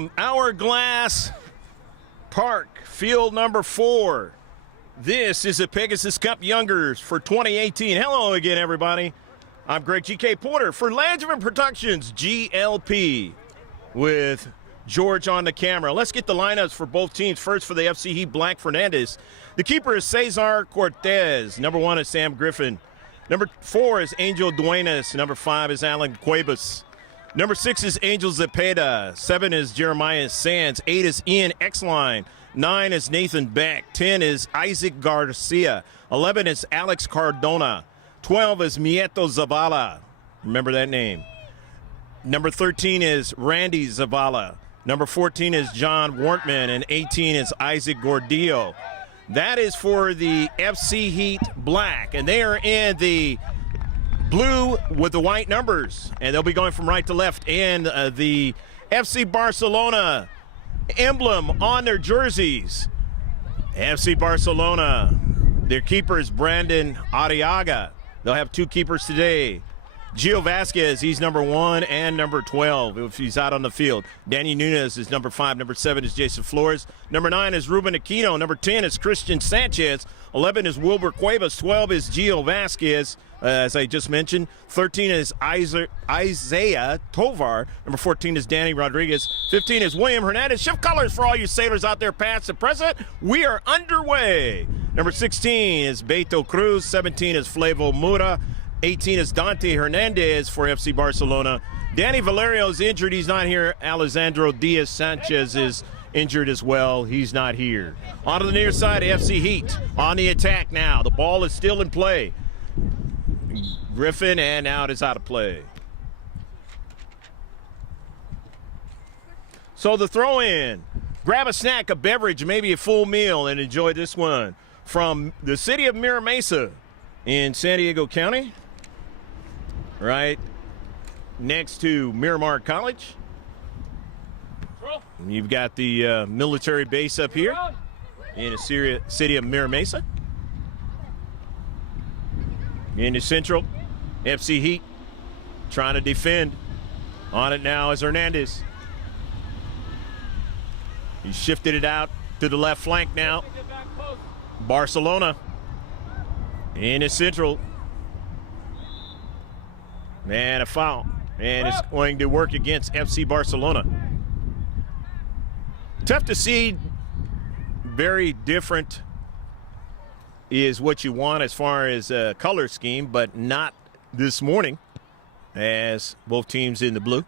from Hourglass Park, field number 4. This is the Pegasus Cup Youngers for 2018. Hello again, everybody. I'm Greg G.K. Porter for Langevin Productions, GLP, with George on the camera. Let's get the lineups for both teams. First for the FC Heat, Black Fernandez. The keeper is Cesar Cortez. Number 1 is Sam Griffin. Number 4 is Angel Duenas. Number 5 is Alan Cuevas. Number 6 is Angel Zepeda. 7 is Jeremiah Sands. 8 is Ian Exline. 9 is Nathan Beck. 10 is Isaac Garcia. 11 is Alex Cardona. 12 is Mieto Zavala. Remember that name. Number 13 is Randy Zavala. Number 14 is John Wortman. And 18 is Isaac Gordillo. That is for the FC Heat Black. And they are in the blue with the white numbers. And they'll be going from right to left. And the FC Barcelona emblem on their jerseys. FC Barcelona. Their keeper is Brandon Arriaga. They'll have 2 keepers today. Gio Vasquez, he's number 1 and number 12 if he's out on the field. Danny Nunez is number 5. Number 7 is Jason Flores. Number 9 is Ruben Aquino. Number 10 is Christian Sanchez. 11 is Wilber Cuevas. 12 is Gio Vasquez, as I just mentioned. 13 is Isaiah Tovar. Number 14 is Danny Rodriguez. 15 is William Hernandez. Shift colors for all you sailors out there past and present. We are underway. Number 16 is Beto Cruz. 17 is Flavio Mura. 18 is Dante Hernandez for FC Barcelona. Danny Valerio's injured. He's not here. Alessandro Diaz Sanchez is injured as well. He's not here. On to the near side, FC Heat on the attack now. The ball is still in play. Griffin, and now it is out of play. So the throw-in. Grab a snack, a beverage, maybe a full meal, and enjoy this one from the city of Mira Mesa in San Diego County, right next to Miramar College. You've got the military base up here in the city of Mira Mesa. In the central, FC Heat trying to defend. On it now is Hernandez. He shifted it out to the left flank now. Barcelona in the central. And a foul. And it's going to work against FC Barcelona. Tough to see. Very different is what you want as far as a color scheme, but not this morning as both teams in the blue.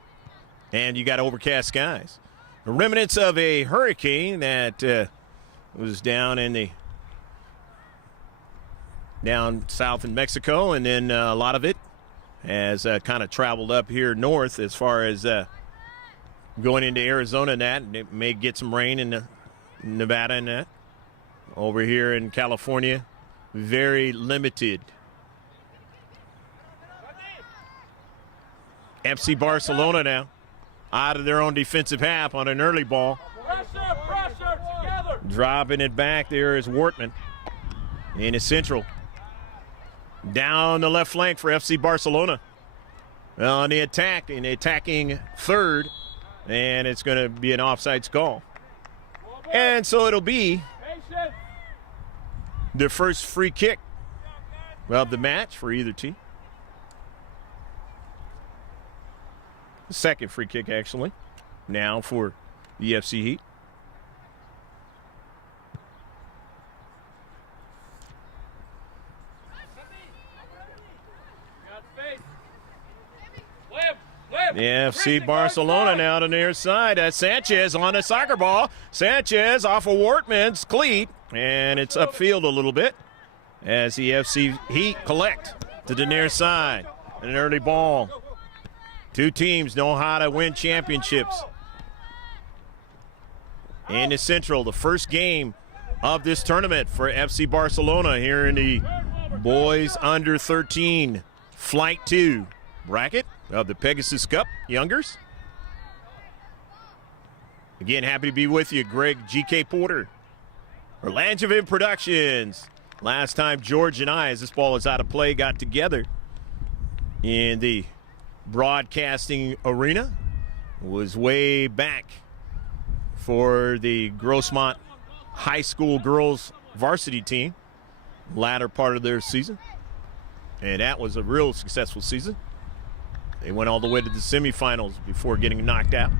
And you got overcast skies. The remnants of a hurricane that was down south in Mexico, and then a lot of it has kind of traveled up here north as far as going into Arizona and that, and it may get some rain in Nevada and that. Over here in California, very limited. FC Barcelona now out of their own defensive half on an early ball. Pressure, together. Dropping it back there is Wortman in the central. Down the left flank for FC Barcelona. On the attack, in the attacking third, and it's going to be an offsides call. And so it'll be the first free kick of the match for either team. The second free kick, actually, now for the FC Heat. FC Barcelona now to the near side. That's Sanchez on a soccer ball. Sanchez off of Wortman's cleat, and it's upfield a little bit as the FC Heat collect to the near side. An early ball. 2 teams know how to win championships. In the central, the first game of this tournament for FC Barcelona here in the boys under 13 Flight 2 bracket of the Pegasus Cup Youngers. Again, happy to be with you, Greg G.K. Porter for Langevin Productions. Last time George and I, as this ball is out of play, got together in the broadcasting arena was way back for the Grossmont High School girls varsity team, latter part of their season. And that was a real successful season. They went all the way to the semifinals before getting knocked out.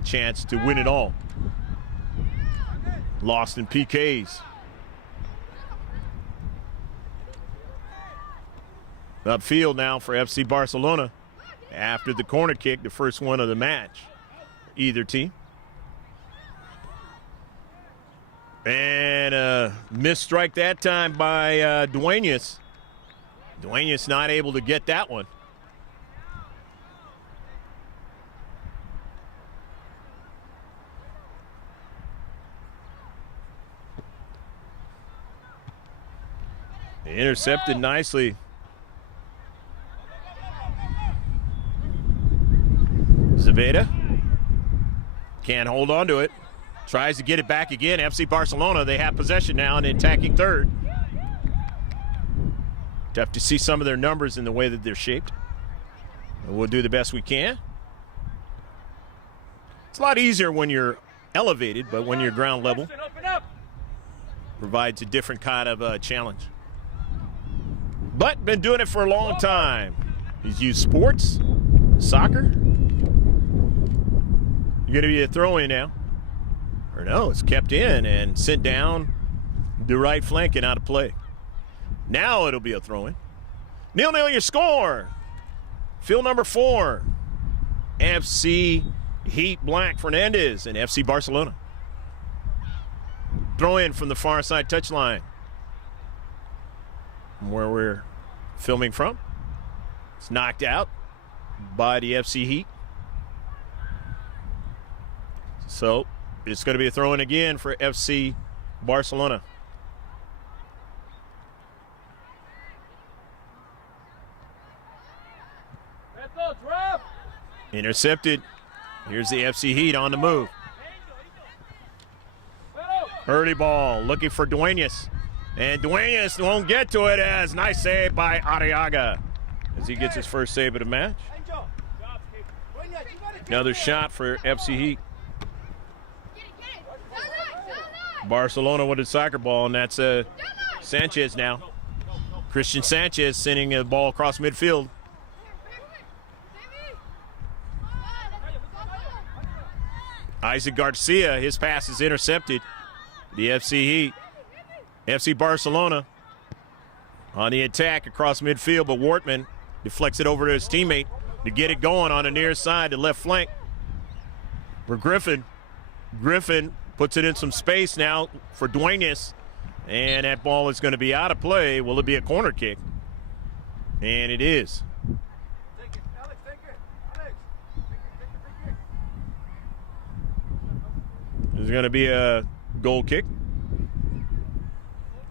A chance to win it all. Lost in PKs. Upfield now for FC Barcelona after the corner kick, the first one of the match. Either team. And a missed strike that time by Duenas. Duenas not able to get that one. Intercepted nicely. Zaveda can't hold on to it. Tries to get it back again. FC Barcelona, they have possession now and attacking third. Tough to see some of their numbers in the way that they're shaped. We'll do the best we can. It's a lot easier when you're elevated, but when you're ground level, provides a different kind of challenge. But been doing it for a long time. He's used sports, soccer. You're going to be a throw-in now. Or no, it's kept in and sent down the right flank and out of play. Now it'll be a throw-in. 0-0 your score. Field number 4. FC Heat Black Fernandez and FC Barcelona. Throw-in from the far side touchline. Where we're filming from. It's knocked out by the FC Heat. So it's going to be a throw-in again for FC Barcelona. Intercepted. Here's the FC Heat on the move. Early ball looking for Duenas. And Duenas won't get to it as nice save by Arriaga as he gets his first save of the match. Another shot for FC Heat. Barcelona with a soccer ball, and that's Sanchez now. Christian Sanchez sending a ball across midfield. Isaac Garcia, his pass is intercepted. The FC Heat. FC Barcelona on the attack across midfield, but Wortman deflects it over to his teammate to get it going on the near side, the left flank. For Griffin. Griffin puts it in some space now for Duenas, and that ball is going to be out of play. Will it be a corner kick? And it is. There's going to be a goal kick.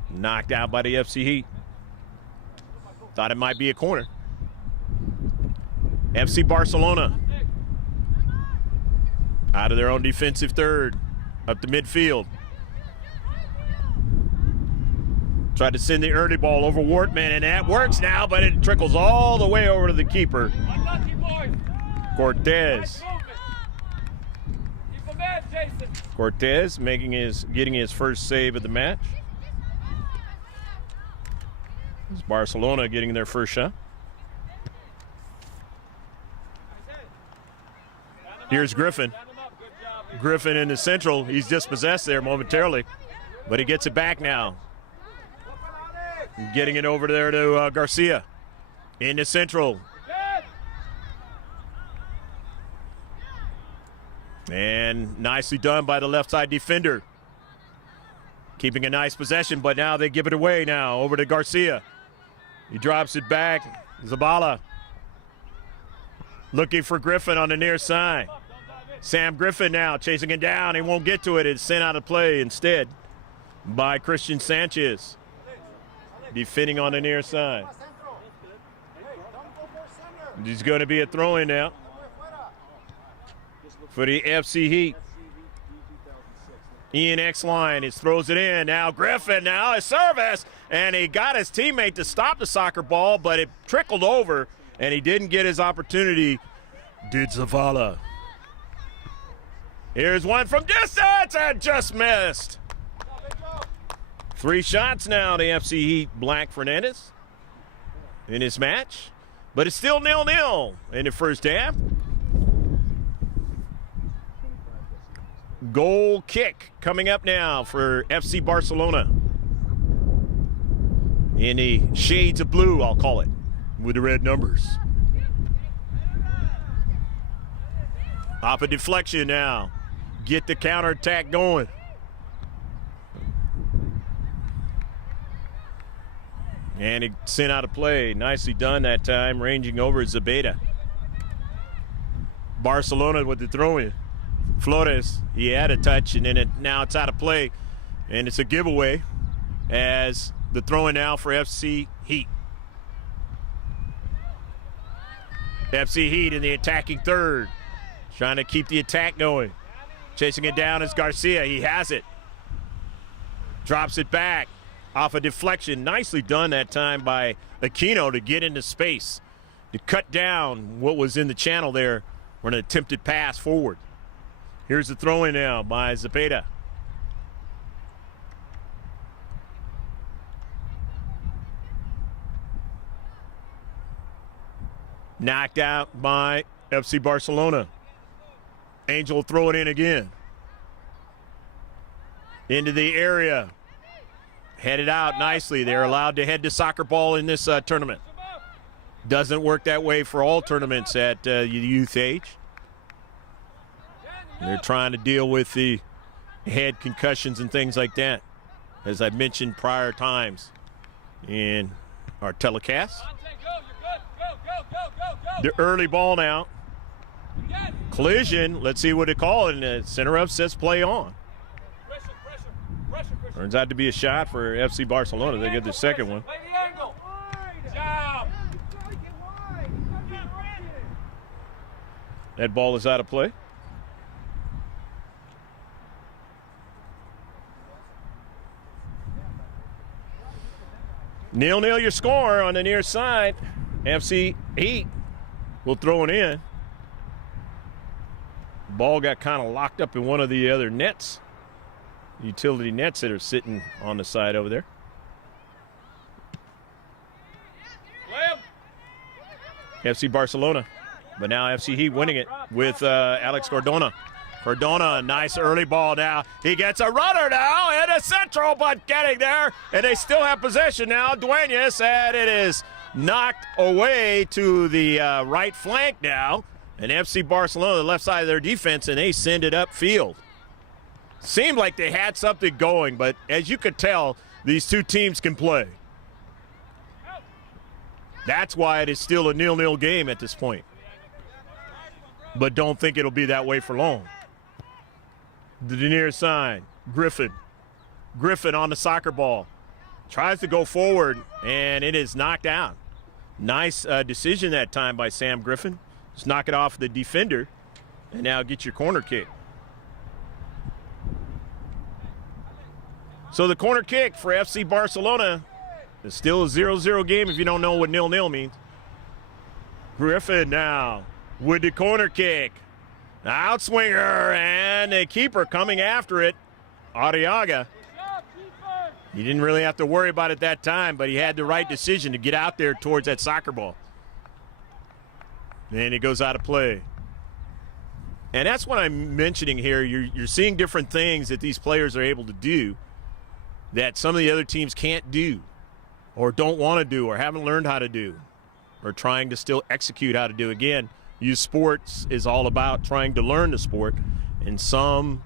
Knocked out by the FC Heat. Thought it might be a corner. FC Barcelona out of their own defensive third. Up the midfield. Tried to send the early ball over Wortman, and that works now, but it trickles all the way over to the keeper. Cortez. Cortez getting his first save of the match. It's Barcelona getting their first shot. Here's Griffin. Griffin in the central. He's dispossessed there momentarily, but he gets it back now. Getting it over there to Garcia in the central. And nicely done by the left side defender. Keeping a nice possession, but now they give it away now over to Garcia. He drops it back. Zabala looking for Griffin on the near side. Sam Griffin now chasing it down. He won't get to it. It's sent out of play instead by Christian Sanchez. Defending on the near side. There's going to be a throw-in now for the FC Heat. Ian X-Line throws it in. Now Griffin now his service. And he got his teammate to stop the soccer ball, but it trickled over, and he didn't get his opportunity. Did Zavala. Here's one from distance and just missed. 3 shots now to FC Heat Black Fernandez in his match. But it's still 0-0 in the first half. Goal kick coming up now for FC Barcelona. In the shades of blue, I'll call it, with the red numbers. Off a deflection now. Get the counterattack going. And he sent out a play. Nicely done that time, ranging over Zabeta. Barcelona with the throw-in. Flores, he had a touch, and then now it's out of play. And it's a giveaway as the throw-in now for FC Heat. FC Heat in the attacking third. Trying to keep the attack going. Chasing it down is Garcia. He has it. Drops it back off a deflection. Nicely done that time by Aquino to get into space, to cut down what was in the channel there for an attempted pass forward. Here's the throw-in now by Zapata. Knocked out by FC Barcelona. Angel throw it in again. Into the area. Headed out nicely. They're allowed to head to soccer ball in this tournament. Doesn't work that way for all tournaments at youth age. They're trying to deal with the head concussions and things like that, as I mentioned prior times in our telecast. The early ball now. Collision. Let's see what they call it. And the center up says play on. Turns out to be a shot for FC Barcelona. They get the second one. That ball is out of play. Nil-nil your score on the near side. FC Heat will throw it in. Ball got kind of locked up in one of the other nets. Utility nets that are sitting on the side over there. FC Barcelona, but now FC Heat winning it with Alex Cardona. Cardona, a nice early ball now. He gets a runner now and a central, but getting there. And they still have possession now. Duenas, and it is knocked away to the right flank now. And FC Barcelona, the left side of their defense, and they send it upfield. Seemed like they had something going, but as you could tell, these two teams can play. That's why it is still a 0-0 game at this point. But don't think it'll be that way for long. The near side, Griffin. Griffin on the soccer ball. Tries to go forward, and it is knocked out. Nice decision that time by Sam Griffin. Just knock it off the defender, and now get your corner kick. So the corner kick for FC Barcelona is still a 0-0 game if you don't know what 0-0 means. Griffin now with the corner kick. Outswinger, and the keeper coming after it, Arriaga. He didn't really have to worry about it that time, but he had the right decision to get out there towards that soccer ball. And it goes out of play. And that's what I'm mentioning here. You're seeing different things that these players are able to do that some of the other teams can't do or don't want to do or haven't learned how to do or trying to still execute how to do. Again, youth sports is all about trying to learn the sport, and some,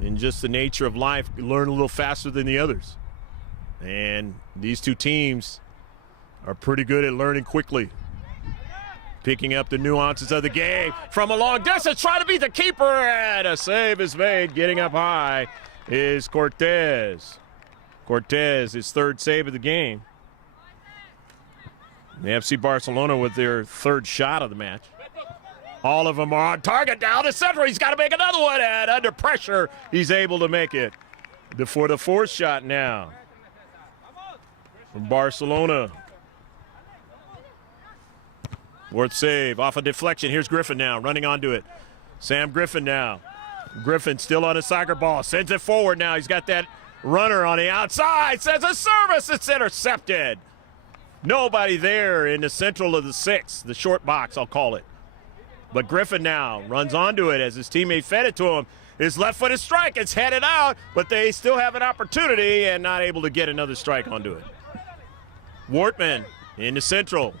in just the nature of life, learn a little faster than the others. And these two teams are pretty good at learning quickly, picking up the nuances of the game from a long distance, trying to beat the keeper, and a save is made. Getting up high is Cortez. Cortez, his third save of the game. The FC Barcelona with their third shot of the match. All of them are on target down to center. He's got to make another one, and under pressure, he's able to make it. For the fourth shot now from Barcelona. Fourth save off a deflection. Here's Griffin now running onto it. Sam Griffin now Griffin still on a soccer ball. Sends it forward now. He's got that runner on the outside. Sends a service. It's intercepted. Nobody there in the central of the 6, the short box, I'll call it. But Griffin now runs onto it as his teammate fed it to him. His left-footed strike, it's headed out, but they still have an opportunity and not able to get another strike onto it. Wortman in the central.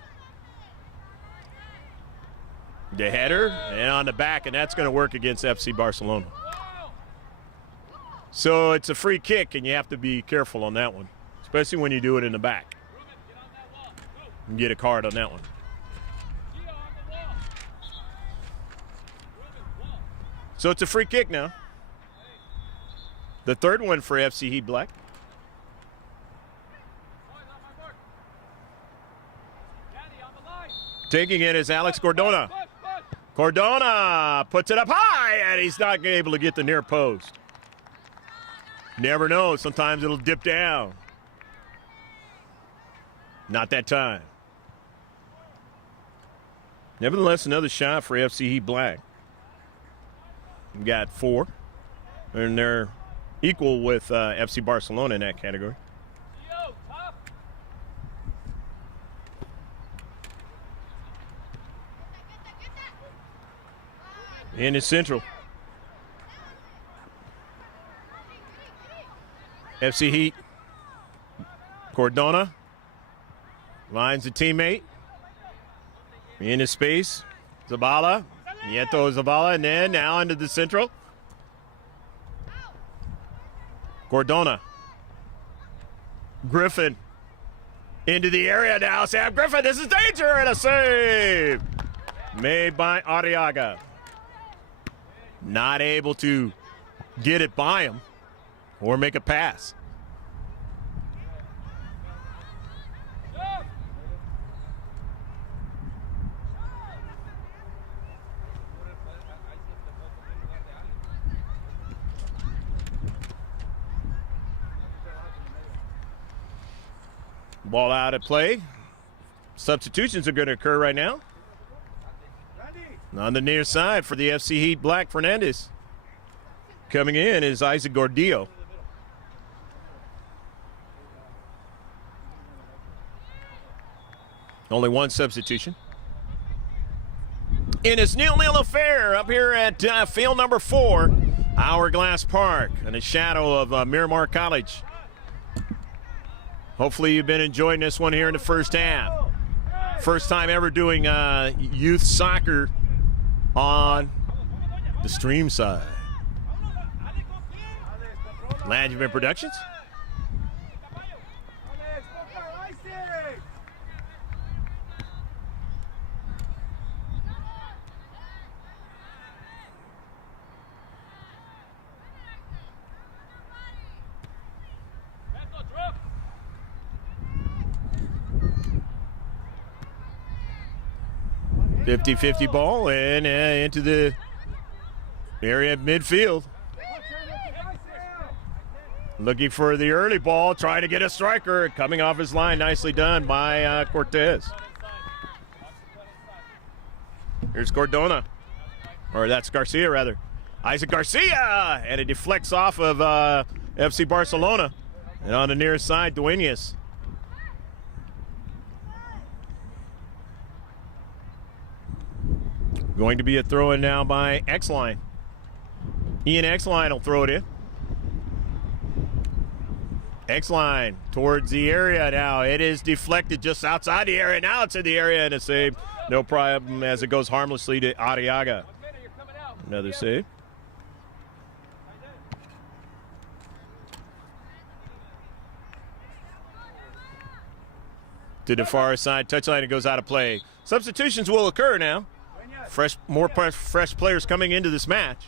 The header and on the back, and that's going to work against FC Barcelona. So it's a free kick, and you have to be careful on that one, especially when you do it in the back. And get a card on that one. So it's a free kick now. The third one for FC Heat Black. Taking it is Alex Cordona. Cordona puts it up high, and he's not able to get the near post. Never know. Sometimes it'll dip down. Not that time. Nevertheless, another shot for FC Heat Black. We've got 4, and they're equal with FC Barcelona in that category. In the central. FC Heat. Cordona lines a teammate. In his space. Zabala. Nieto Zabala, and then now into the central. Cordona. Griffin. Into the area now. Sam Griffin, this is danger, and a save. Made by Arriaga. Not able to get it by him or make a pass. Ball out at play. Substitutions are going to occur right now. On the near side for the FC Heat Black, Fernandez. Coming in is Isaac Gordillo. Only one substitution. In his 0-0 affair up here at field number 4, Hourglass Park, in the shadow of Miramar College. Hopefully you've been enjoying this one here in the first half. First time ever doing youth soccer on the stream side. Landman Productions. .50-50 ball and into the area at midfield. Looking for the early ball, trying to get a striker. Coming off his line, nicely done by Cortez. Here's Cordona. Or that's Garcia, rather. Isaac Garcia! And it deflects off of FC Barcelona. And on the near side, Duenas. Going to be a throw-in now by X-Line. Ian X-Line will throw it in. X-Line towards the area now. It is deflected just outside the area. Now it's in the area and a save. No problem as it goes harmlessly to Arriaga. Another save. To the far side, touchline, it goes out of play. Substitutions will occur now. More fresh players coming into this match.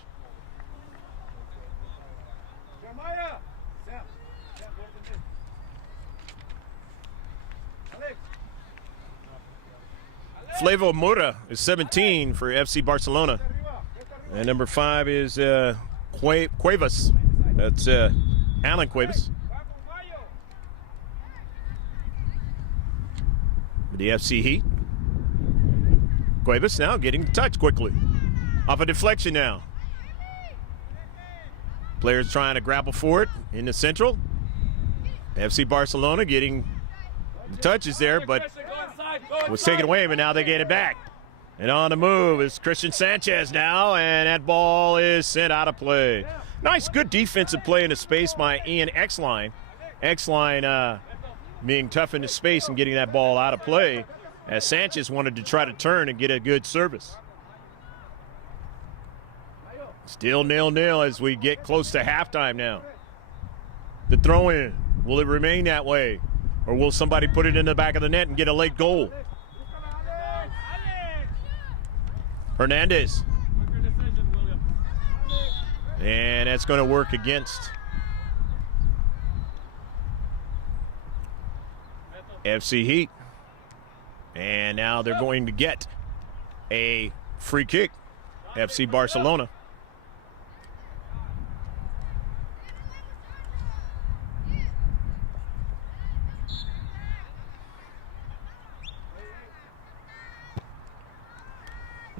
Flavo Mura is 17 for FC Barcelona. And number 5 is Cuevas. That's Alan Cuevas. The FC Heat. Cuevas now getting the touch quickly. Off a deflection now. Players trying to grapple for it in the central. FC Barcelona getting the touches there, but was taken away, but now they get it back. And on the move is Christian Sanchez now, and that ball is sent out of play. Nice, good defensive play in the space by Ian Exline. Exline being tough in the space and getting that ball out of play, as Sanchez wanted to try to turn and get a good service. Still 0-0 as we get close to halftime now. The throw-in, will it remain that way? Or will somebody put it in the back of the net and get a late goal? Hernandez. And that's going to work against FC Heat. And now they're going to get a free kick, FC Barcelona.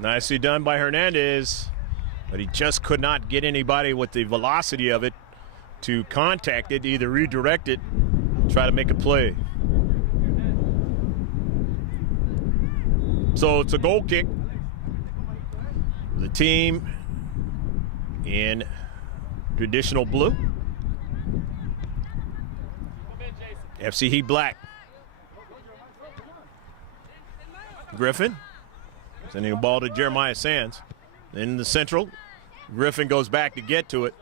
Nicely done by Hernandez, but he just could not get anybody with the velocity of it to contact it, either redirect it, try to make a play. So it's a goal kick. The team in traditional blue. FC Heat black. Griffin sending a ball to Jeremiah Sands. In the central, Griffin goes back to get to it.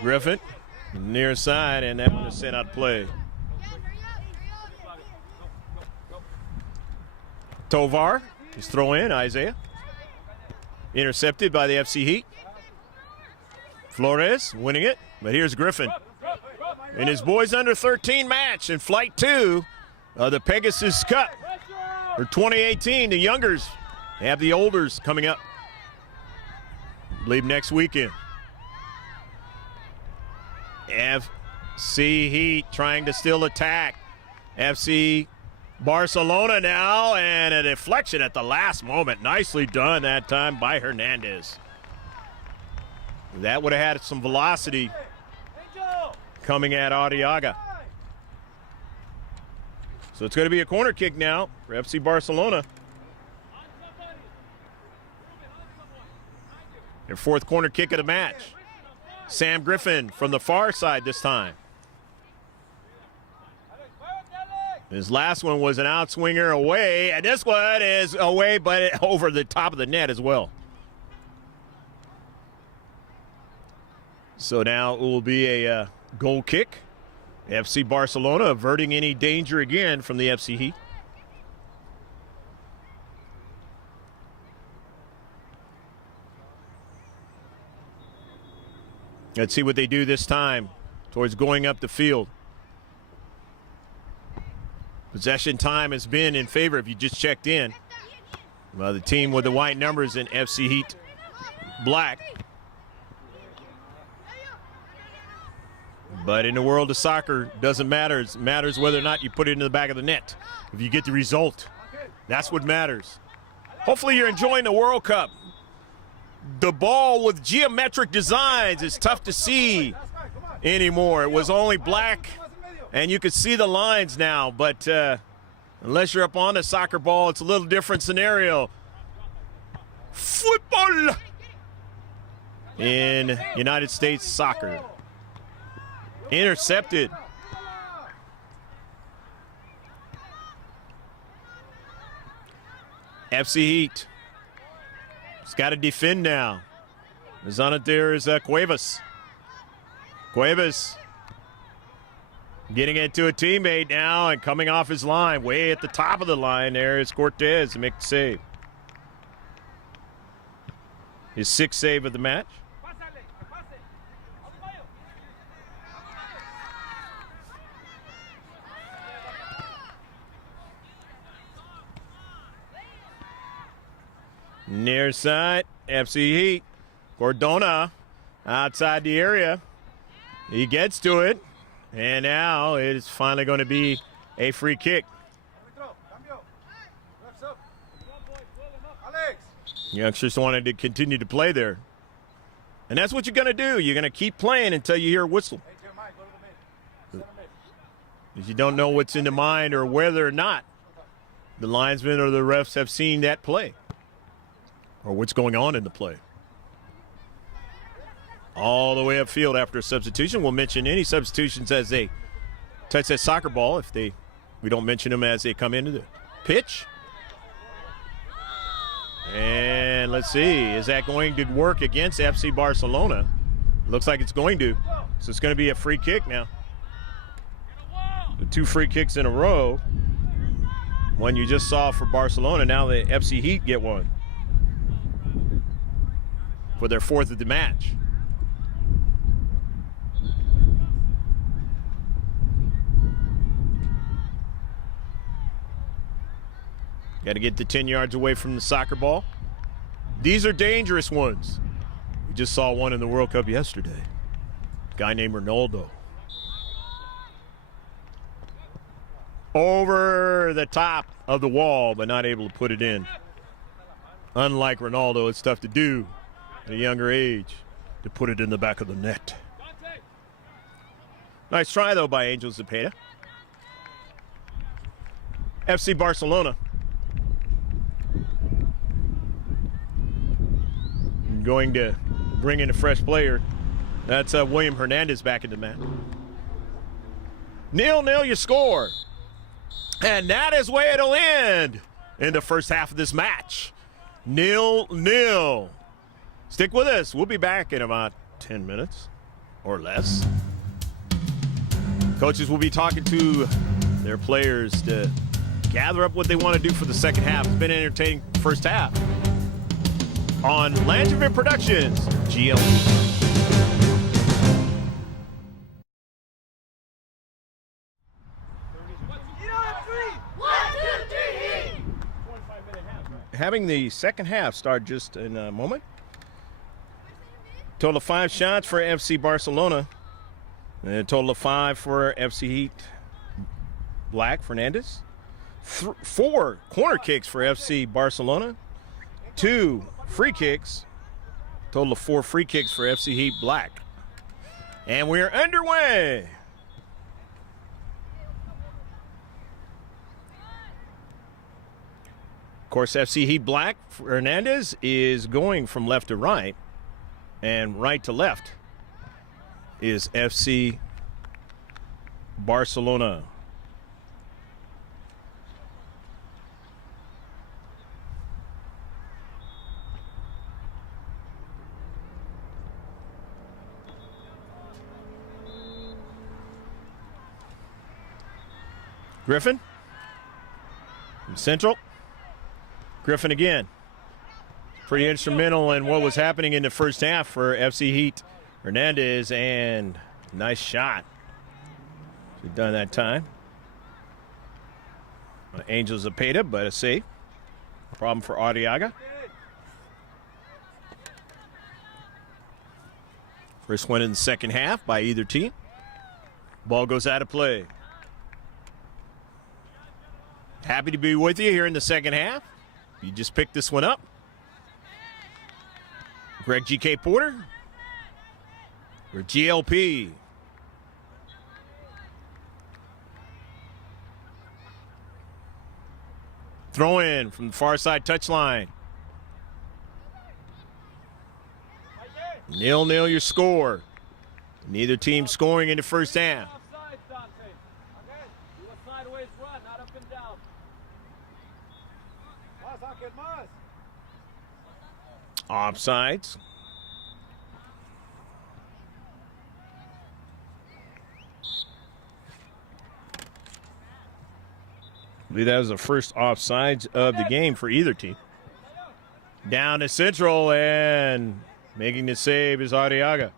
Griffin, near side, and that one is sent out of play. Tovar, his throw in, Isaiah. Intercepted by the FC Heat. Flores winning it, but here's Griffin. In his boys under 13 match in Flight 2 of the Pegasus Cup for 2018. The youngers have the olders coming up, I believe, next weekend. FC Heat trying to still attack. FC Barcelona now, and a deflection at the last moment. Nicely done that time by Hernandez. That would have had some velocity coming at Arriaga. So it's going to be a corner kick now for FC Barcelona. Their fourth corner kick of the match. Sam Griffin from the far side this time. His last one was an outswinger away, and this one is away, but over the top of the net as well. So now it will be a goal kick. FC Barcelona averting any danger again from the FC Heat. Let's see what they do this time towards going up the field. Possession time has been in favor, if you just checked in. Well, the team with the white numbers in FC Heat black. But in the world of soccer, doesn't matter. It matters whether or not you put it in the back of the net. If you get the result, that's what matters. Hopefully you're enjoying the World Cup. The ball with geometric designs is tough to see anymore. It was only black, and you could see the lines now. But unless you're up on a soccer ball, it's a little different scenario. Football in United States soccer. Intercepted. FC Heat. He's got to defend now. Who's on it there is Cuevas. Cuevas getting it to a teammate now and coming off his line. Way at the top of the line there is Cortez to make the save. His sixth save of the match. Near side, FC Heat. Cordona outside the area. He gets to it, and now it's finally going to be a free kick. Youngsters wanted to continue to play there. And that's what you're going to do. You're going to keep playing until you hear a whistle. Because you don't know what's in the mind or whether or not the linesmen or the refs have seen that play or what's going on in the play. All the way upfield after a substitution. We'll mention any substitutions as they touch that soccer ball. We don't mention them as they come into the pitch. And let's see, is that going to work against FC Barcelona? Looks like it's going to. So it's going to be a free kick now. The 2 free kicks in a row. One you just saw for Barcelona. Now the FC Heat get one for their 4th of the match. Got to get the 10 yards away from the soccer ball. These are dangerous ones. We just saw one in the World Cup yesterday. A guy named Ronaldo. Over the top of the wall, but not able to put it in. Unlike Ronaldo, it's tough to do at a younger age to put it in the back of the net. Nice try, though, by Angel Zepeda. FC Barcelona going to bring in a fresh player. That's William Hernandez back in the match. 0-0 you score. And that is where it'll end in the first half of this match. 0-0. Stick with us. We'll be back in about 10 minutes or less. Coaches will be talking to their players to gather up what they want to do for the second half. It's been an entertaining first half. On Langevin Productions, GL. Having the second half start just in a moment. Total of 5 shots for FC Barcelona. And a total of 5 for FC Heat. Black, Fernandez. 4 corner kicks for FC Barcelona. 2 free kicks. Total of 4 free kicks for FC Heat Black. And we're underway. Of course, FC Heat Black, Hernandez is going from left to right, and right to left is FC Barcelona. Griffin from Central. Griffin again. Pretty instrumental in what was happening in the first half for FC Heat. Hernandez, and nice shot. We've done that time. Angel Zepeda, but a save. Problem for Arriaga. First one in the second half by either team. Ball goes out of play. Happy to be with you here in the second half. You just picked this one up. Greg G.K. Porter for GLP. Throw in from the far side touchline. 0-0 your score. Neither team scoring in the first half. Offsides. I believe that was the first offsides of the game for either team. Down to Central, and making the save is Arriaga.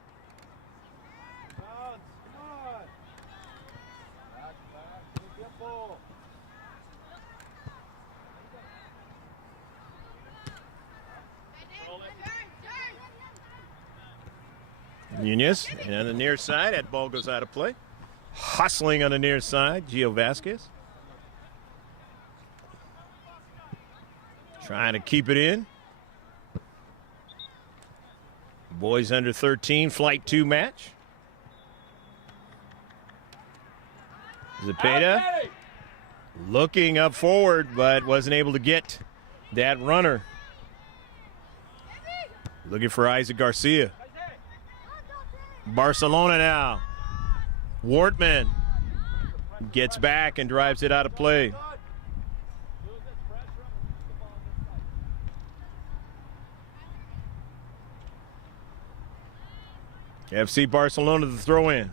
Nunez, and on the near side, that ball goes out of play. Hustling on the near side, Gio Vasquez. Trying to keep it in. Boys under 13, Flight 2 match. Zepeda looking up forward, but wasn't able to get that runner. Looking for Isaac Garcia. Barcelona now. Wortman gets back and drives it out of play. FC Barcelona the throw in.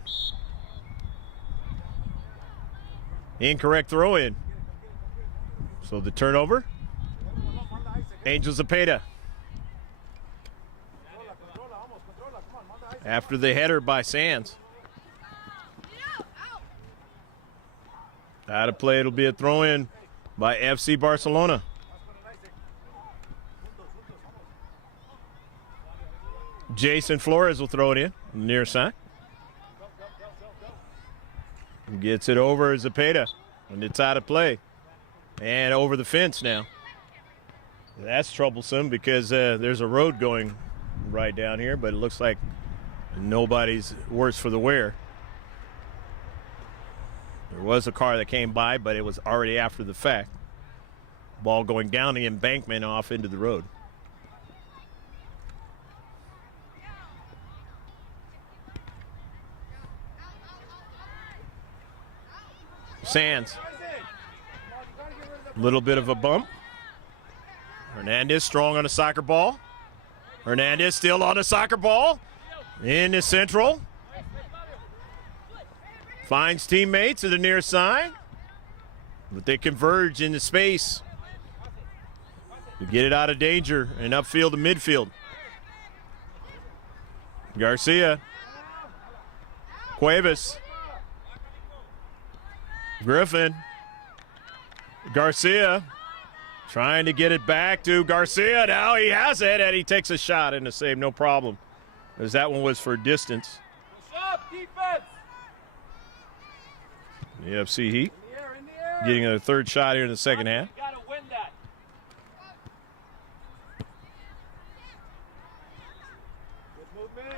Incorrect throw in. So the turnover. Angel Zepeda. After the header by Sands. Out of play, it'll be a throw in by FC Barcelona. Jason Flores will throw it in on the near side. Gets it over Zepeda, and it's out of play. And over the fence now. That's troublesome because there's a road going right down here, but it looks like nobody's worse for the wear. There was a car that came by, but it was already after the fact. Ball going down the embankment off into the road. Sands. A little bit of a bump. Hernandez strong on the soccer ball. Hernandez still on the soccer ball. In the central. Finds teammates to the near side. But they converge into space to get it out of danger and upfield to midfield. Garcia. Cuevas. Griffin. Garcia trying to get it back to Garcia. Now he has it, and he takes a shot and a save, no problem. As that one was for distance. Defense. The FC Heat getting a third shot here in the second half. You gotta win that. Good movement.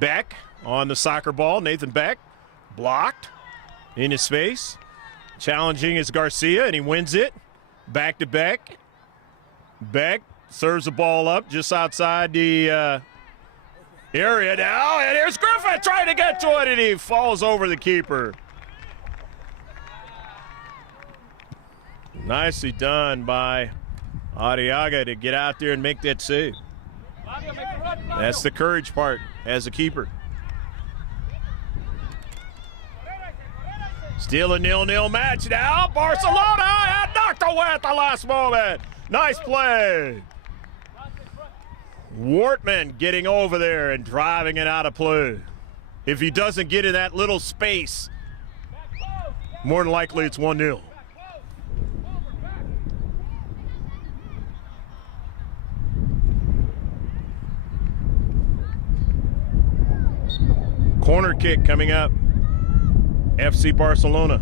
Beck on the soccer ball. Nathan Beck blocked in his space. Challenging is Garcia, and he wins it. Back to Beck. Beck serves the ball up just outside the area now, and here's Griffin trying to get to it, and he falls over the keeper. Nicely done by Arriaga to get out there and make that save. That's the courage part as a keeper. Still a 0-0 match now. Barcelona had knocked away at the last moment. Nice play. Wortman getting over there and driving it out of play. If he doesn't get in that little space, more than likely it's 1-0. Corner kick coming up. FC Barcelona.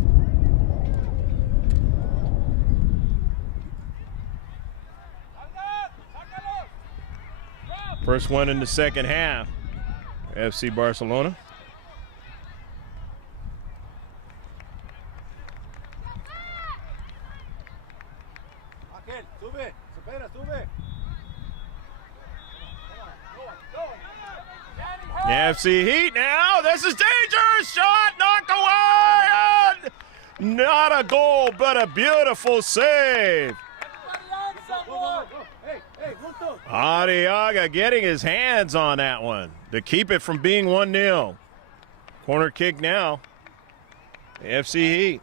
First one in the second half. FC Barcelona. FC Heat now. This is dangerous. Shot knocked away. And not a goal, but a beautiful save. Arriaga getting his hands on that one to keep it from being 1-0. Corner kick now. FC Heat.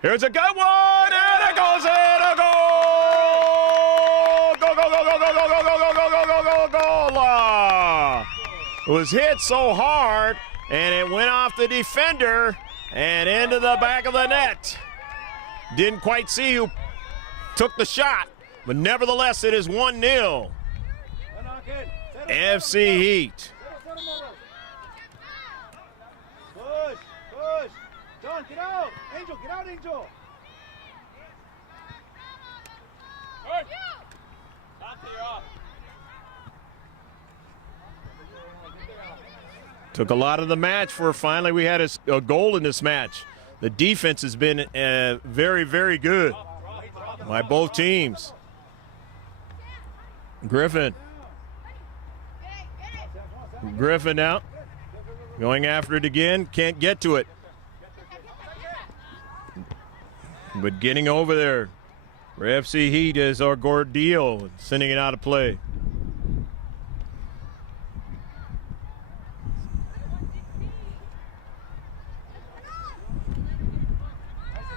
Here's a good one, and it goes in, a goal! Go, go, go, go, go, go, go, go, go, go, go, go, go, goal! It was hit so hard, and it went off the defender and into the back of the net. Didn't quite see who took the shot, but nevertheless, it is 1-0. FC Heat. Push, push. John, get out. Angel, get out, Angel. Dante, you're off. Took a lot of the match for finally we had a goal in this match. The defense has been very, very good by both teams. Griffin out. Going after it again. Can't get to it. But getting over there for FC Heat is our Gordillo, sending it out of play.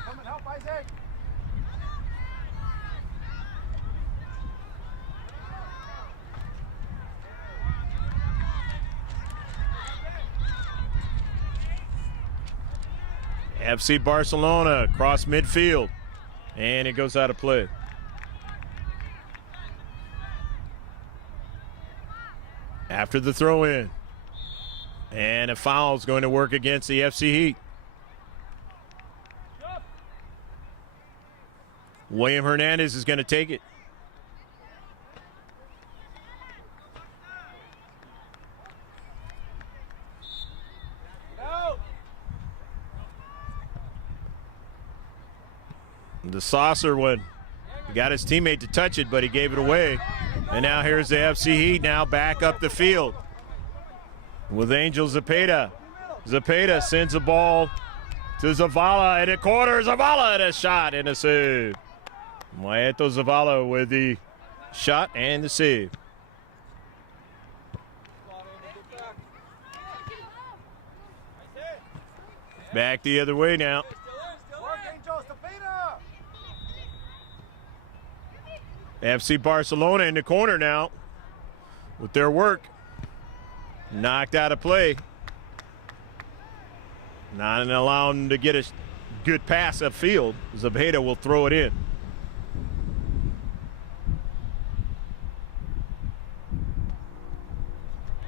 Come and help, Isaac. FC Barcelona across midfield, and it goes out of play. After the throw-in, and a foul is going to work against the FC Heat. William Hernandez is going to take it. The saucer one. He got his teammate to touch it, but he gave it away. And now here's the FC Heat now back up the field with Angel Zepeda. Zepeda sends the ball to Zavala in the corner. Zavala and a shot and a save. Maeto Zavala with the shot and the save. Back the other way now. FC Barcelona in the corner now with their work. Knocked out of play. Not allowing them to get a good pass upfield. Zepeda will throw it in.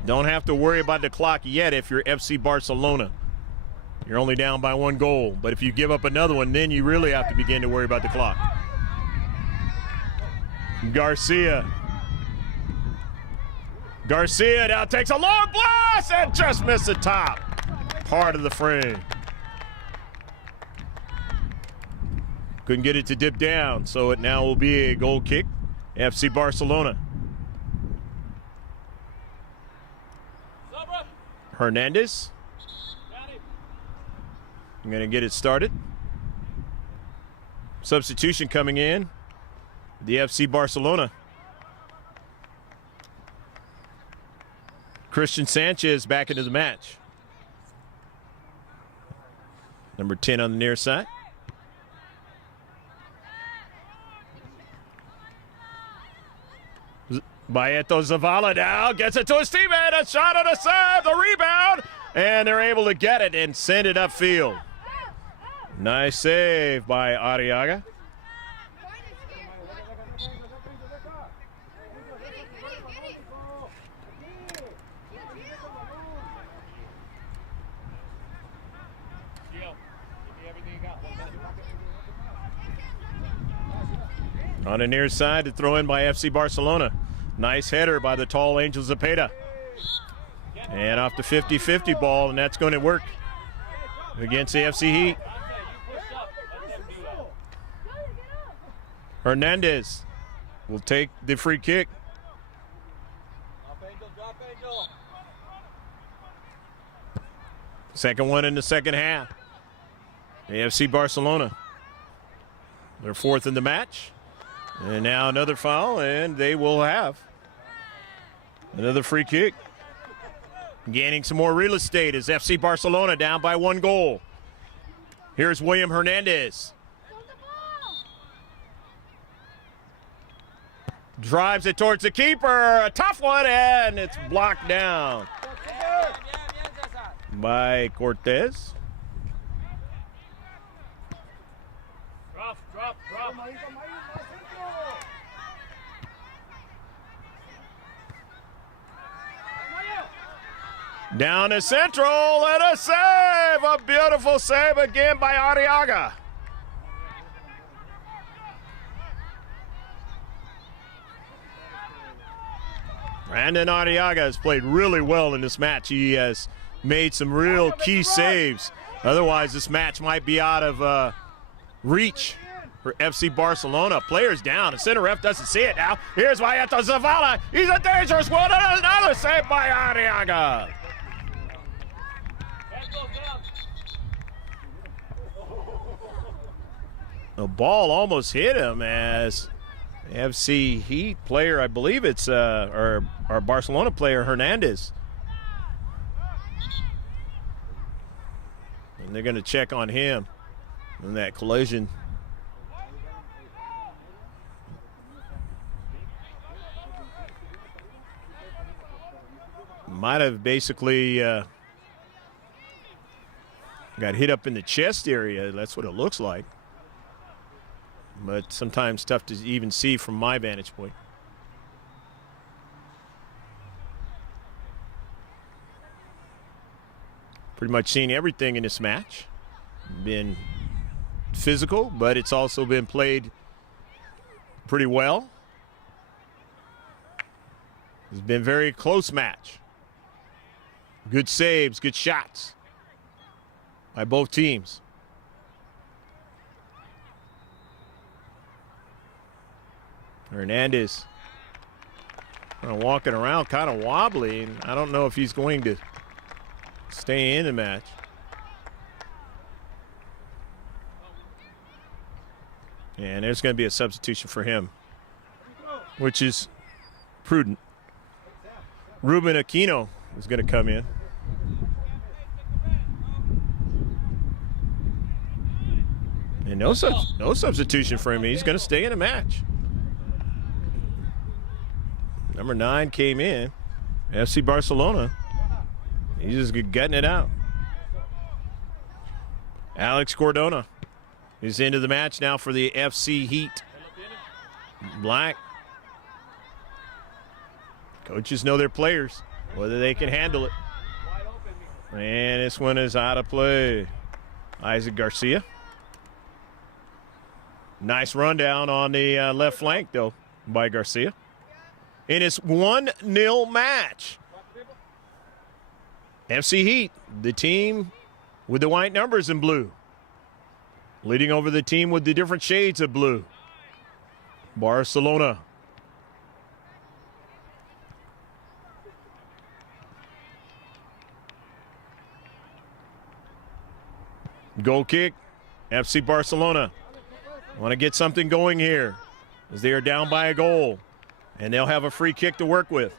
Don't have to worry about the clock yet if you're FC Barcelona. You're only down by 1 goal. But if you give up another one, then you really have to begin to worry about the clock. Garcia now takes a long blast and just missed the top part of the frame. Couldn't get it to dip down, so it now will be a goal kick. FC Barcelona. Hernandez. I'm going to get it started. Substitution coming in. The FC Barcelona. Christian Sanchez back into the match. Number 10 on the near side. Maeto Zavala now gets it to his teammate. A shot on a save, the rebound, and they're able to get it and send it upfield. Nice save by Arriaga. On the near side to throw in by FC Barcelona. Nice header by the tall Angel Zepeda. And off the 50-50 ball, and that's going to work against the FC Heat. Hernandez will take the free kick. Second one in the second half. AFC Barcelona. They're 4th in the match. And now another foul, and they will have another free kick. Gaining some more real estate is FC Barcelona down by 1 goal. Here's William Hernandez. Drives it towards the keeper. A tough one, and it's blocked down by Cortez. Drop. Down to Central, and a save! A beautiful save again by Arriaga. Brandon Arriaga has played really well in this match. He has made some real key saves. Otherwise, this match might be out of reach for FC Barcelona. Players down. The center ref doesn't see it now. Here's Vallejo Zavala. He's a dangerous one. And another save by Arriaga. The ball almost hit him as FC Heat player, I believe it's our Barcelona player, Hernandez. And they're going to check on him in that collision. Might have basically got hit up in the chest area. That's what it looks like. But sometimes tough to even see from my vantage point. Pretty much seen everything in this match. Been physical, but it's also been played pretty well. It's been a very close match. Good saves, good shots by both teams. Hernandez kind of walking around, kind of wobbly, and I don't know if he's going to stay in the match. And there's going to be a substitution for him, which is prudent. Ruben Aquino is going to come in. And no substitution for him. He's going to stay in the match. Number 9 came in, FC Barcelona. He's just gutting it out. Alex Cordona is into the match now for the FC Heat. Black. Coaches know their players, whether they can handle it. And this one is out of play. Isaac Garcia. Nice rundown on the left flank, though, by Garcia. In its 1-0 match. FC Heat, the team with the white numbers in blue, leading over the team with the different shades of blue. Barcelona. Goal kick, FC Barcelona. Want to get something going here as they are down by a goal. And they'll have a free kick to work with.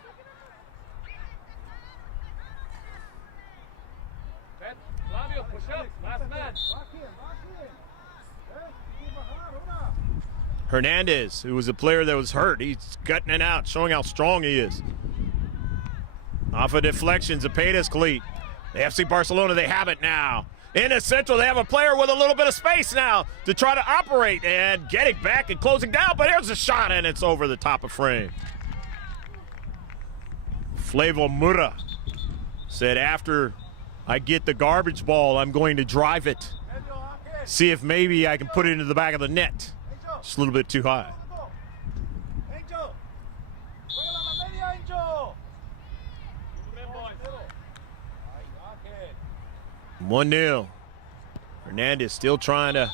Hernandez, who was a player that was hurt, he's gutting it out, showing how strong he is. Off of deflection, Zepeda's cleat. The FC Barcelona, they have it now. In the central, they have a player with a little bit of space now to try to operate and getting back and closing down, but here's a shot and it's over the top of frame. Flavo Mura said, after I get the garbage ball, I'm going to drive it. See if maybe I can put it into the back of the net. Just a little bit too high. 1-0. Hernandez still trying to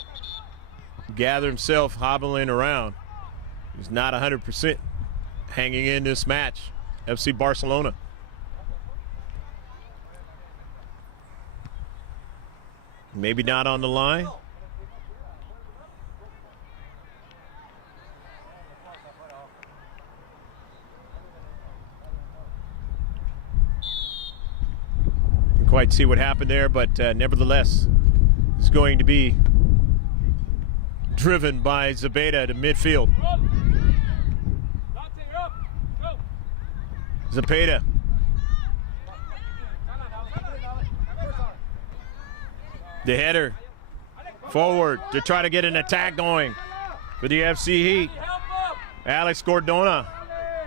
gather himself, hobbling around. He's not 100% hanging in this match. FC Barcelona. Maybe not on the line. Didn't quite see what happened there, but nevertheless, it's going to be driven by Zepeda to midfield. Zepeda. The header forward to try to get an attack going for the FC Heat. Alex Cordona.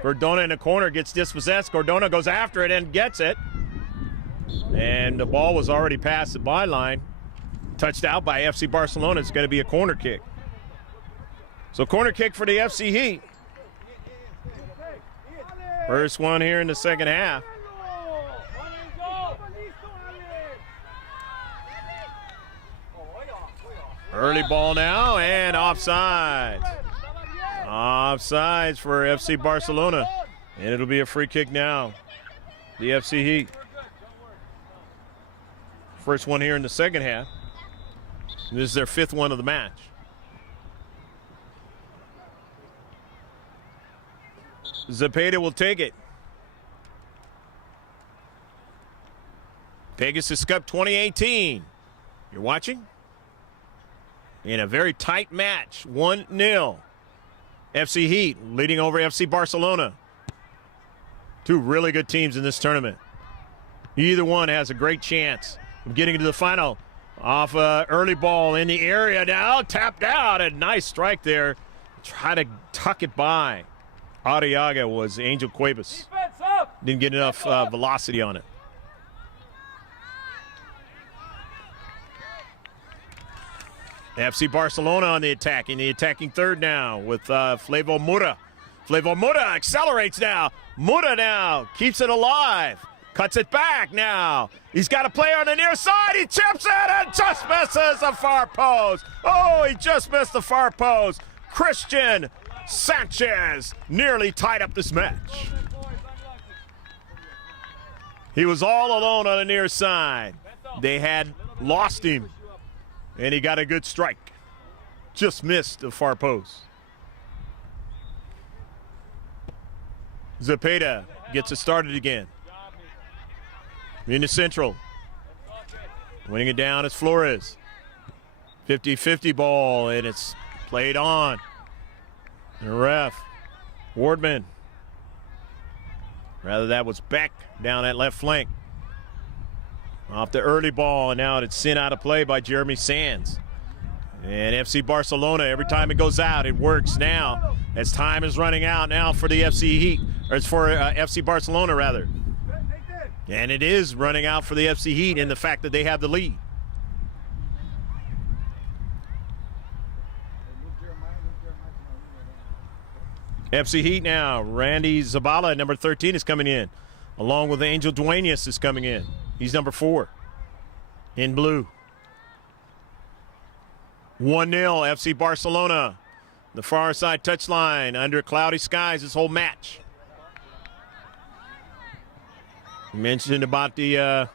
Cordona in the corner gets dispossessed. Cordona goes after it and gets it. And the ball was already past the byline. Touched out by FC Barcelona. It's going to be a corner kick. So corner kick for the FC Heat. First one here in the second half. Early ball now and offsides. Offsides for FC Barcelona. And it'll be a free kick now. The FC Heat. First one here in the second half. This is their fifth one of the match. Zepeda will take it. Pegasus Cup 2018. You're watching? In a very tight match, 1-0. FC Heat leading over FC Barcelona. Two really good teams in this tournament. Either one has a great chance of getting to the final. Off early ball in the area now, tapped out. A nice strike there. Try to tuck it by. Arriaga was Angel Cuevas. Didn't get enough velocity on it. FC Barcelona on the attack. In the attacking third now with Flavio Mura. Flavio Mura accelerates now. Mura now keeps it alive. Cuts it back now. He's got a player on the near side. He chips it and just misses the far post. Oh, he just missed the far post. Christian Sanchez nearly tied up this match. He was all alone on the near side. They had lost him, and he got a good strike. Just missed the far post. Zepeda gets it started again. In the central. Winning it down is Flores. 50-50 ball, and it's played on. The ref, Wardman. Rather, that was Beck down that left flank. Off the early ball, and now it's sent out of play by Jeremy Sands. And FC Barcelona, every time it goes out, it works now. As time is running out now for the FC Heat, or it's for FC Barcelona, rather. And it is running out for the FC Heat in the fact that they have the lead. FC Heat now, Randy Zabala, number 13, is coming in. Along with Angel Duenas is coming in. He's number 4 in blue. 1-0 FC Barcelona. The far side touchline under cloudy skies this whole match. We mentioned about the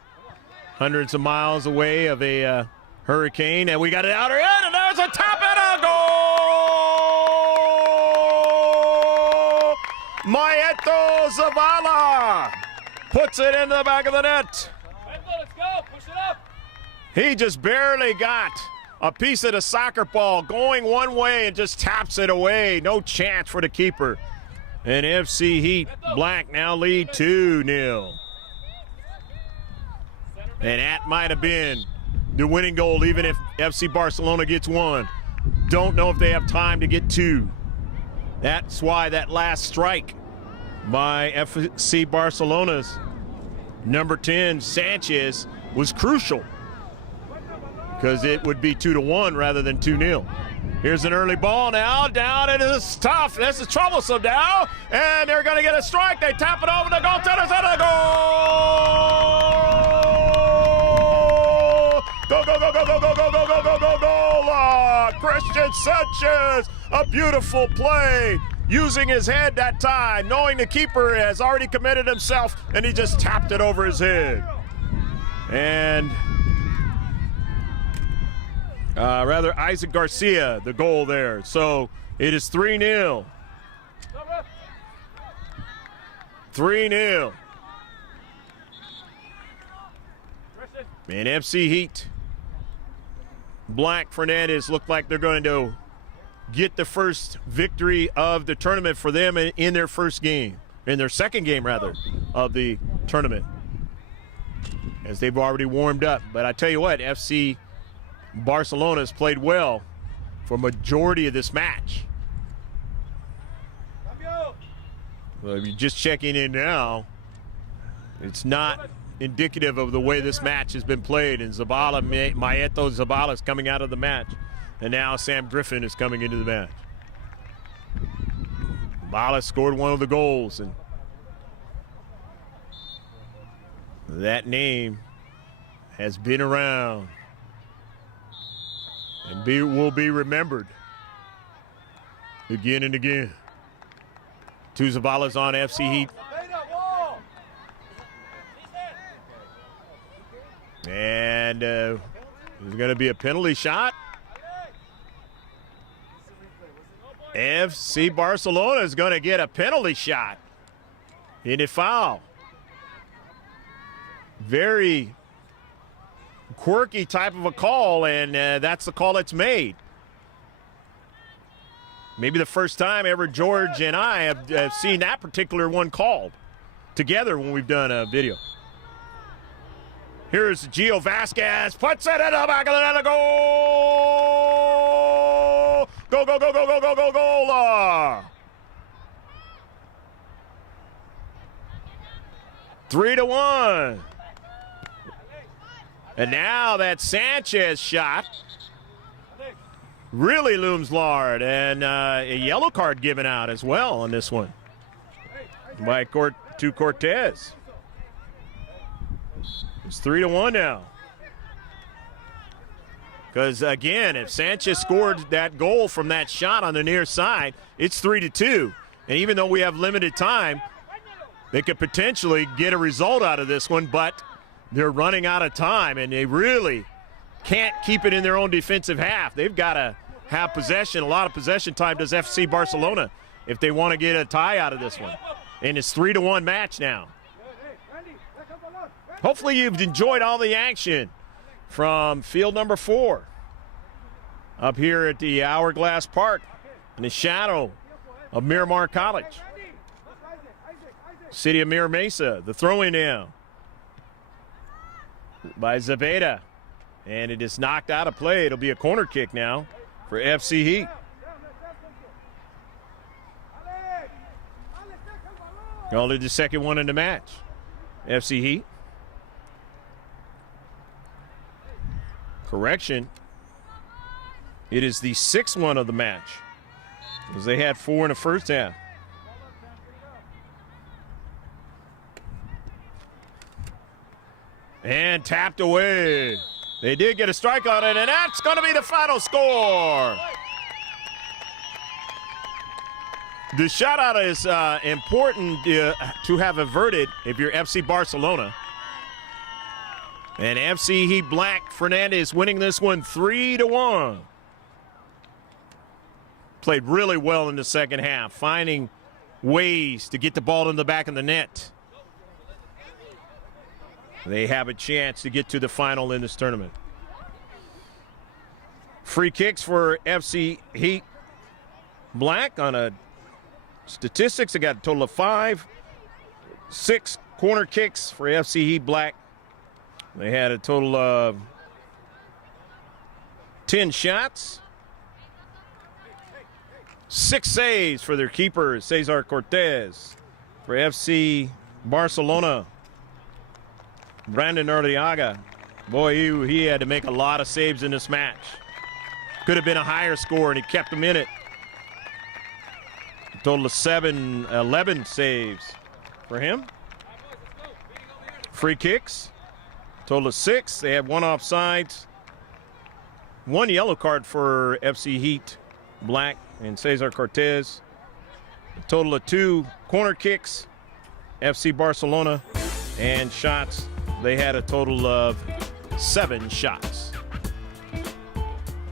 hundreds of miles away of a hurricane, and we got it outer end, and there's a tap and a goal! Maeto Zavala puts it into the back of the net. Let's go, push it up. He just barely got a piece of the soccer ball going one way and just taps it away. No chance for the keeper. And FC Heat Black now lead 2-0. And that might have been the winning goal, even if FC Barcelona gets one. Don't know if they have time to get two. That's why that last strike by FC Barcelona's number 10, Sanchez, was crucial, because it would be 2-1 rather than 2-0. Here's an early ball now, down, and it's tough. This is troublesome now, and they're going to get a strike. They tap it over the goaltenders, and a goal! Go, go, go, go, go, go, go, go, go, go, go, go! Christian Sanchez, a beautiful play, using his head that time, knowing the keeper has already committed himself, and he just tapped it over his head. And rather, Isaac Garcia, the goal there. So it is 3-0. 3-0. And FC Heat, Black Fernandez look like they're going to get the first victory of the tournament for them in their first game, in their second game rather, of the tournament, as they've already warmed up. But I tell you what, FC Barcelona has played well for majority of this match. Well, if you're just checking in now, it's not indicative of the way this match has been played. And Maeto Zabala is coming out of the match. And now Sam Griffin is coming into the match. Zabala scored one of the goals, and that name has been around and will be remembered again and again. Two Zabalas on FC Heat. And there's going to be a penalty shot. FC Barcelona is going to get a penalty shot in a foul. Very quirky type of a call, and that's the call that's made. Maybe the first time ever George and I have seen that particular one called together when we've done a video. Here's Gio Vasquez, puts it in the back of the net, goal! Go, go, go, go, go, go, go, goal! 3-1. And now that Sanchez shot really looms large, and a yellow card given out as well on this one by Cortez. It's 3-1 now. Because again, if Sanchez scored that goal from that shot on the near side, it's 3-2. And even though we have limited time, they could potentially get a result out of this one, but they're running out of time, and they really can't keep it in their own defensive half. They've got to have possession. A lot of possession time does FC Barcelona if they want to get a tie out of this one. And it's 3-1 match now. Hopefully you've enjoyed all the action from field number 4 up here at the Hourglass Park in the shadow of Miramar College. City of Mira Mesa, the throw-in now by Zabeda. And it is knocked out of play. It'll be a corner kick now for FC Heat. Only the second one in the match. FC Heat. Correction. It is the 6th one of the match, because they had 4 in the first half. And tapped away. They did get a strike on it, and that's going to be the final score. The shutout is important to have averted if you're FC Barcelona. And FC Heat Black Fernandez winning this one 3-1. Played really well in the second half, finding ways to get the ball in the back of the net. They have a chance to get to the final in this tournament. Free kicks for FC Heat Black on a statistics. They got a total of 5. 6 corner kicks for FC Heat Black. They had a total of 10 shots. 6 saves for their keeper, Cesar Cortez. For FC Barcelona, Brandon Arriaga. Boy, he had to make a lot of saves in this match. Could have been a higher score, and he kept them in it. A total of 11 saves for him. Free kicks, total of 6. They had 1 offsides. 1 yellow card for FC Heat Black and Cesar Cortez. A total of 2 corner kicks, FC Barcelona, and shots. They had a total of 7 shots.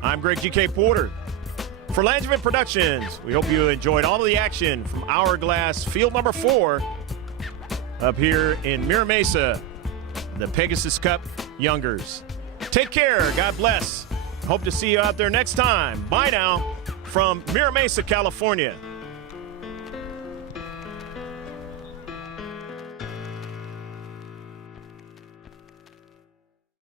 I'm Greg G.K. Porter for Langevin Productions. We hope you enjoyed all of the action from Hourglass Field number 4 up here in Mira Mesa, the Pegasus Cup Youngers. Take care. God bless. Hope to see you out there next time. Bye now from Mira Mesa, California.